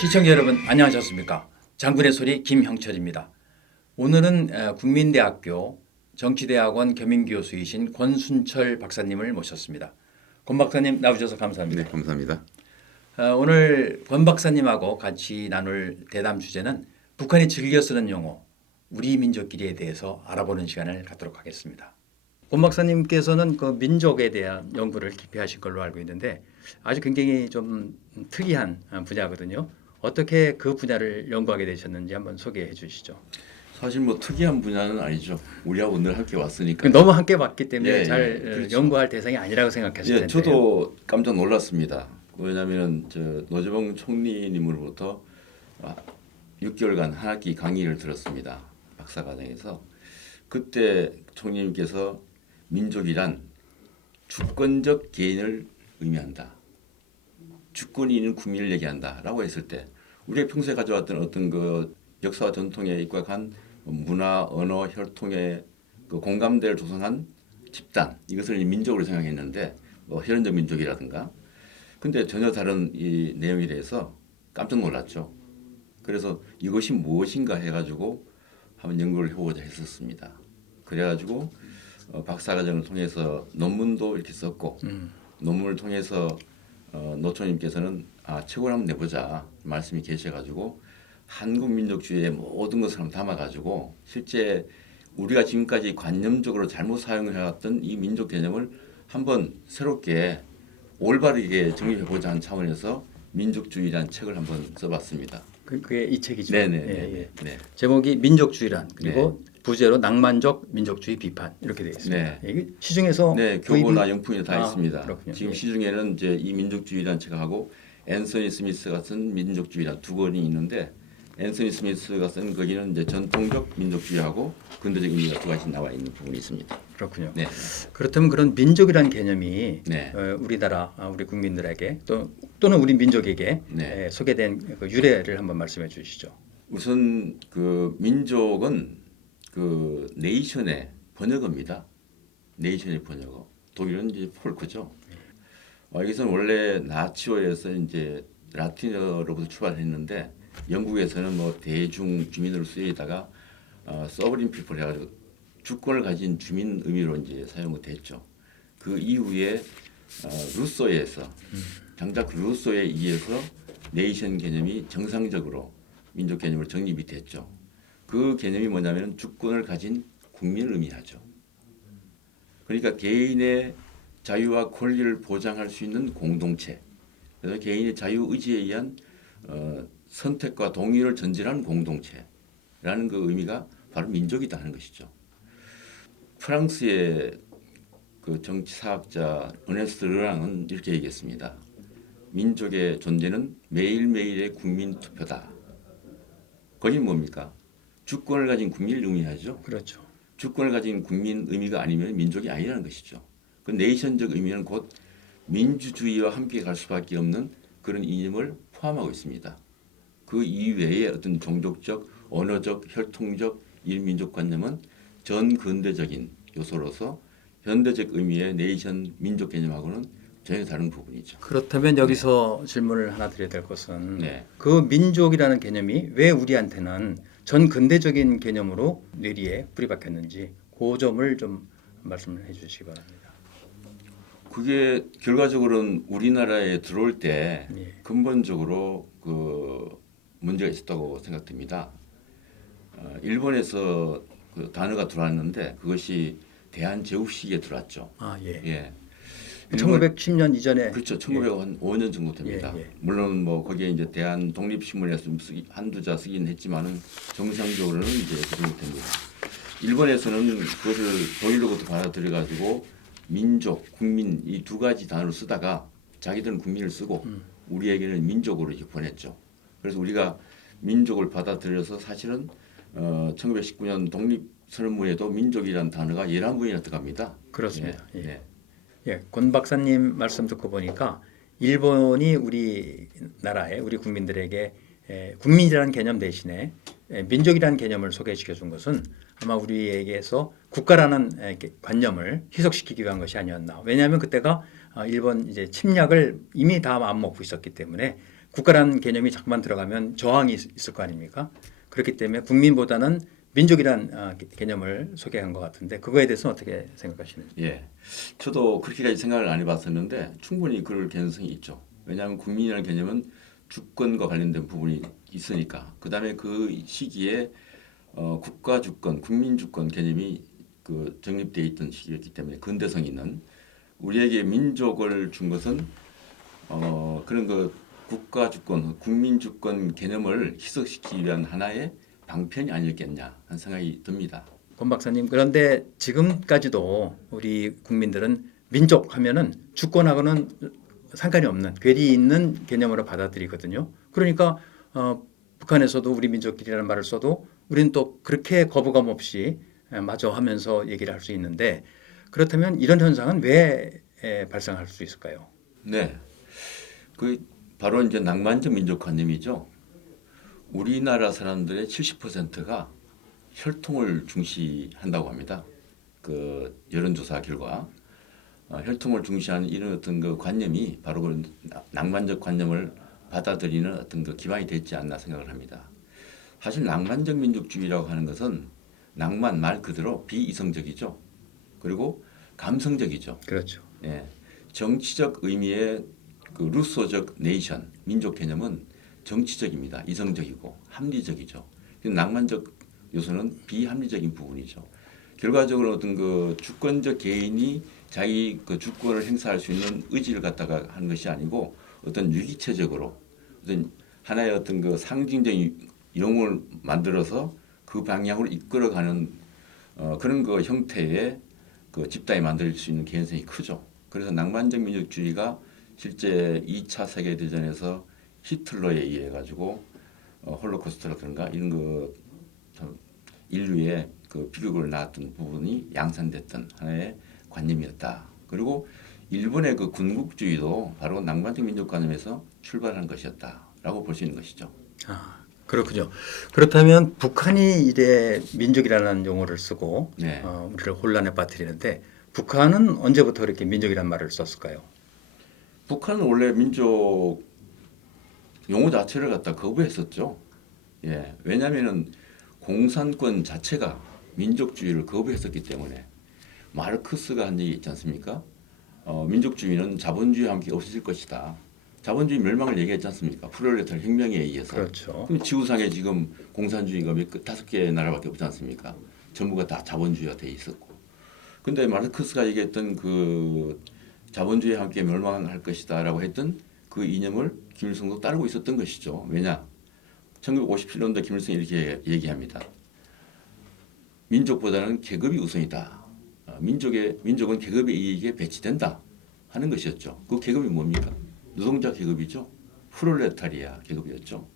시청자 여러분 안녕하셨습니까? 장군의 소리 김형철입니다. 오늘은 국민대학교 정치대학원 겸임교수이신 권순철 박사님을 모셨습니다. 권 박사님 나오셔서 감사합니다. 네, 감사합니다. 오늘 권 박사님하고 같이 나눌 대담 주제는 북한이 즐겨 쓰는 용어 우리 민족끼리에 대해서 알아보는 시간을 갖도록 하겠습니다. 권 박사님께서는 그 민족에 대한 연구를 깊이 하신 걸로 알고 있는데 아주 굉장히 좀 특이한 분야거든요. 어떻게 그 분야를 연구하게 되셨는지 한번 소개해 주시죠. 사실 뭐 특이한 분야는 아니죠. 우리하고 늘 함께 왔으니까. 너무 함께 봤기 때문에 예, 잘 그렇죠. 연구할 대상이 아니라고 생각했을 텐데. 저도 깜짝 놀랐습니다. 왜냐하면 노재봉 총리님으로부터 6개월간 한 학기 강의를 들었습니다. 박사과정에서. 그때 총리님께서 민족이란 주권적 개인을 의미한다. 주권이 있는 국민을 얘기한다라고 했을 때 우리가 평소에 가져왔던 어떤 그 역사와 전통에 입각한 문화, 언어, 혈통의 그 공감대를 조성한 집단 이것을 민족으로 생각했는데 뭐 혈연적 민족이라든가 근데 전혀 다른 이 내용에 대해서 깜짝 놀랐죠. 그래서 이것이 무엇인가 해가지고 한번 연구를 해보고자 했었습니다. 그래가지고 박사과정을 통해서 논문도 이렇게 썼고 논문을 통해서 노총님께서는 책을 한번 내보자 말씀이 계셔가지고 한국 민족주의의 모든 것을 한번 담아가지고 실제 우리가 지금까지 관념적으로 잘못 사용을 해왔던 이 민족 개념을 한번 새롭게 올바르게 정립해보자 하는 차원에서 민족주의라는 책을 한번 써봤습니다. 그게 이 책이죠. 네네. 네. 제목이 민족주의란 그리고 부제로 낭만적 민족주의 비판 이렇게 되어 있습니다. 네. 이게 시중에서 네, 교보나 영풍이 다 있습니다. 그렇군요. 지금 예. 시중에는 이제 이 민족주의라는 책하고 앤서니 스미스 같은 민족주의란 두 권이 있는데 앤서니 스미스가 쓴 거기는 이제 전통적 민족주의하고 근대적 의미가 두 가지 나와 있는 부분이 있습니다. 그렇군요. 네. 그렇다면 그런 민족이라는 개념이 네. 우리나라 우리 국민들에게 또는 우리 민족에게 네. 소개된 그 유래를 한번 말씀해 주시죠. 우선 그 민족은 그 네이션의 번역어입니다. 네이션의 번역어. 독일은 이제 폴크죠. 여기서는 원래 나치어에서 이제 라틴어로부터 출발했는데 영국에서는 뭐 대중 주민으로 쓰이다가 서브린 피플 해가지고 주권을 가진 주민 의미로 이제 사용이 됐죠. 그 이후에 루소에서 장작 루소에 의해서 네이션 개념이 정상적으로 민족 개념으로 정립이 됐죠. 그 개념이 뭐냐면 주권을 가진 국민을 의미하죠. 그러니까 개인의 자유와 권리를 보장할 수 있는 공동체. 그래서 개인의 자유 의지에 의한 선택과 동의를 전제하는 공동체라는 그 의미가 바로 민족이다 하는 것이죠. 프랑스의 그 정치 사학자 어네스트 르랑은 이렇게 얘기했습니다. 민족의 존재는 매일매일의 국민 투표다. 거기 뭡니까? 주권을 가진 국민을 의미하죠. 그렇죠. 주권을 가진 국민 의미가 아니면 민족이 아니라는 것이죠. 그 네이션적 의미는 곧 민주주의와 함께 갈 수밖에 없는 그런 이념을 포함하고 있습니다. 그 이외의 어떤 종족적, 언어적, 혈통적 일민족관념은 전근대적인 요소로서 현대적 의미의 네이션 민족 개념하고는 전혀 다른 부분이죠. 그렇다면 여기서 질문을 하나 드려야 될 것은 네. 그 민족이라는 개념이 왜 우리한테는 전 근대적인 개념으로 뇌리에 뿌리 박혔는지 그 점을 좀 말씀을 해주시기 바랍니다. 그게 결과적으로는 우리나라에 들어올 때 예. 근본적으로 그 문제가 있었다고 생각됩니다. 일본에서 그 단어가 들어왔는데 그것이 대한제국시기에 들어왔죠. 예. 예. 1910년 이전에 그렇죠. 1905년 정도 됩니다. 예. 물론 뭐 거기에 이제 대한 독립신문에서 좀 한두 자 쓰긴 했지만은 정상적으로는 이제 그 정도 됩니다. 일본에서는 그것을 독일로부터 받아들여 가지고 민족, 국민 이 두 가지 단어를 쓰다가 자기들은 국민을 쓰고 우리에게는 민족으로 이렇게 보냈죠. 그래서 우리가 민족을 받아들여서 사실은 1919년 독립선언문에도 민족이라는 단어가 11번이나 들어갑니다. 그렇습니다. 예. 예. 네. 예, 권 박사님 말씀 듣고 보니까 일본이 우리나라에 우리 국민들에게 국민이라는 개념 대신에 민족이라는 개념을 소개시켜 준 것은 아마 우리에게서 국가라는 관념을 희석시키기 위한 것이 아니었나. 왜냐하면 그때가 일본 이제 침략을 이미 다 마음먹고 있었기 때문에 국가라는 개념이 자꾸만 들어가면 저항이 있을 거 아닙니까? 그렇기 때문에 국민보다는 민족이란 개념을 소개한 것 같은데 그거에 대해서 어떻게 생각하시는지? 예, 저도 그렇게까지 생각을 안 해봤었는데 충분히 그럴 가능성이 있죠. 왜냐하면 국민이라는 개념은 주권과 관련된 부분이 있으니까. 그다음에 그 시기에 국가 주권, 국민 주권 개념이 그 정립돼 있던 시기였기 때문에 근대성 있는 우리에게 민족을 준 것은 그런 그 국가 주권, 국민 주권 개념을 희석시키기 위한 하나의 방편이 아니었겠냐 하는 생각이 듭니다. 권 박사님, 그런데 지금까지도 우리 국민들은 민족 하면은 주권하고는 상관이 없는 괴리 있는 개념으로 받아들이거든요. 그러니까 북한에서도 우리 민족끼리라는 말을 써도 우리는 또 그렇게 거부감 없이 마저 하면서 얘기를 할 수 있는데 그렇다면 이런 현상은 왜 발생할 수 있을까요? 네, 그 바로 이제 낭만적 민족관념이죠. 우리나라 사람들의 70%가 혈통을 중시한다고 합니다. 그 여론조사 결과 혈통을 중시하는 이런 어떤 그 관념이 바로 그 낭만적 관념을 받아들이는 어떤 그 기반이 됐지 않나 생각을 합니다. 사실 낭만적 민족주의라고 하는 것은 낭만 말 그대로 비이성적이죠. 그리고 감성적이죠. 그렇죠. 예, 정치적 의미의 그 루소적 네이션 민족 개념은 정치적입니다. 이성적이고 합리적이죠. 낭만적 요소는 비합리적인 부분이죠. 결과적으로 어떤 그 주권적 개인이 자기 그 주권을 행사할 수 있는 의지를 갖다가 하는 것이 아니고 어떤 유기체적으로 어떤 하나의 어떤 그 상징적인 영웅을 만들어서 그 방향으로 이끌어가는 그런 그 형태의 그 집단이 만들 수 있는 개연성이 크죠. 그래서 낭만적 민족주의가 실제 2차 세계대전에서 히틀러에 의해 가지고 홀로코스트라든가 이런 그 인류의 그 비극을 낳았던 부분이 양산됐던 하나의 관념이었다. 그리고 일본의 그 군국주의도 바로 낭만적 민족관념에서 출발한 것이었다라고 볼 수 있는 것이죠. 그렇군요. 그렇다면 북한이 이래 민족이라는 용어를 쓰고 네. 우리를 혼란에 빠뜨리는데 북한은 언제부터 이렇게 민족이라는 말을 썼을까요? 북한은 원래 민족 용어 자체를 갖다 거부했었죠. 예, 왜냐하면은 공산권 자체가 민족주의를 거부했었기 때문에 마르크스가 한 얘기 있지 않습니까? 민족주의는 자본주의와 함께 없어질 것이다. 자본주의 멸망을 얘기했지 않습니까? 프롤레타르 혁명에 의해서. 그렇죠. 그럼 지구상에 지금 공산주의가 다섯 개 나라밖에 없지 않습니까? 전부가 다 자본주의가 돼 있었고. 근데 마르크스가 얘기했던 그 자본주의와 함께 멸망할 것이다라고 했던 그 이념을 김일성도 따르고 있었던 것이죠. 왜냐? 1957년도 김일성이 이렇게 얘기합니다. 민족보다는 계급이 우선이다. 민족은 계급의 이익에 배치된다 하는 것이었죠. 그 계급이 뭡니까? 노동자 계급이죠. 프롤레타리아 계급이었죠.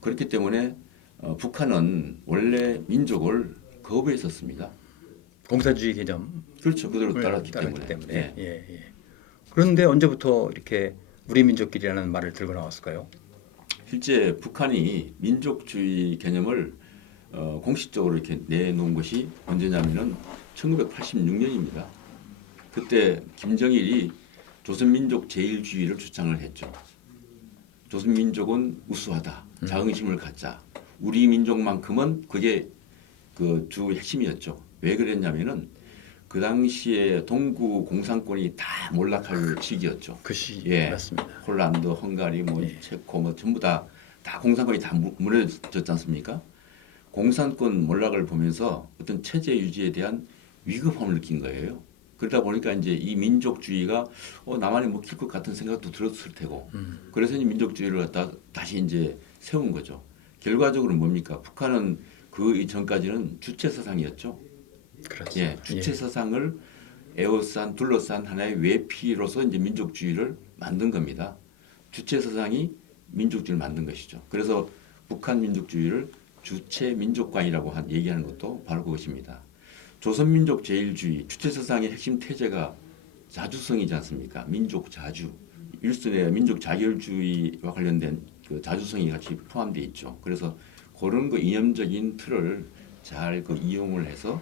그렇기 때문에 북한은 원래 민족을 거부했었습니다. 공산주의 개념 그렇죠. 그대로 따랐기 따랐기 때문에. 때문에. 예. 그런데 언제부터 이렇게 우리 민족끼리라는 말을 들고 나왔을까요? 실제 북한이 민족주의 개념을 공식적으로 이렇게 내놓은 것이 언제냐면은 1986년입니다. 그때 김정일이 조선민족 제일주의를 주장을 했죠. 조선민족은 우수하다. 자긍심을 갖자. 우리 민족만큼은 그게 그 주 핵심이었죠. 왜 그랬냐면은 그 당시에 동구 공산권이 다 몰락할 시기였죠. 그 시 예, 맞습니다. 폴란드, 헝가리, 뭐 체코, 뭐 전부 다 공산권이 다 무너졌지 않습니까? 공산권 몰락을 보면서 어떤 체제 유지에 대한 위급함을 느낀 거예요. 그러다 보니까 이제 이 민족주의가 나만이 먹힐 것 같은 생각도 들었을 테고, 그래서 이제 민족주의를 갖다 다시 이제 세운 거죠. 결과적으로 뭡니까? 북한은 그 이전까지는 주체 사상이었죠. 그렇죠. 예, 주체 사상을 둘러싼 하나의 외피로서 이제 민족주의를 만든 겁니다. 주체 사상이 민족주의를 만든 것이죠. 그래서 북한 민족주의를 주체 민족관이라고 얘기하는 것도 바로 그것입니다. 조선민족 제일주의 주체 사상의 핵심 태제가 자주성이지 않습니까? 민족 자주. 일선의 민족 자결주의와 관련된 그 자주성이 같이 포함되어 있죠. 그래서 그런 그 이념적인 틀을 잘 그 이용을 해서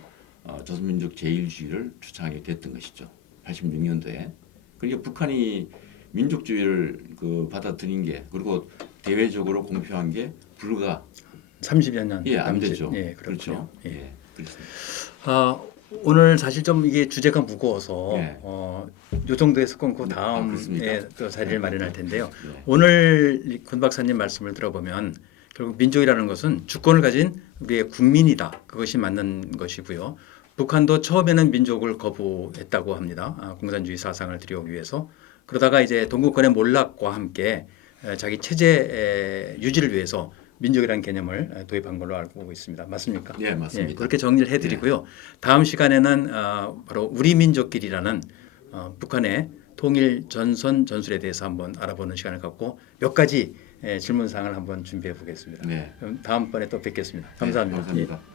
조선민족 제일주의를 주창하게 됐던 것이죠. 86년도에. 그러니까 북한이 민족주의를 받아들인 게 그리고 대외적으로 공표한 게 불과 30여 년 안 남짓. 되죠. 예, 그렇죠. 예. 예, 그렇습니다. 오늘 사실 좀 이게 주제가 무거워서 예. 요 정도에서 끊고 다음에 그렇습니까? 또 자리를 마련할 텐데요. 예. 오늘 이권 박사님 말씀을 들어보면 결국 민족이라는 것은 주권을 가진 우리의 국민이다. 그것이 맞는 것이고요. 북한도 처음에는 민족을 거부했다고 합니다. 공산주의 사상을 들여오기 위해서. 그러다가 이제 동구권의 몰락과 함께 자기 체제 유지를 위해서 민족이라는 개념을 도입한 걸로 알고 있습니다. 맞습니까? 예, 맞습니다. 예, 그렇게 정리를 해드리고요. 다음 시간에는 바로 우리 민족끼리라는 북한의 통일 전선 전술에 대해서 한번 알아보는 시간을 갖고 몇 가지 질문 사항을 한번 준비해 보겠습니다. 네. 그럼 다음번에 또 뵙겠습니다. 감사합니다. 네, 감사합니다. 예.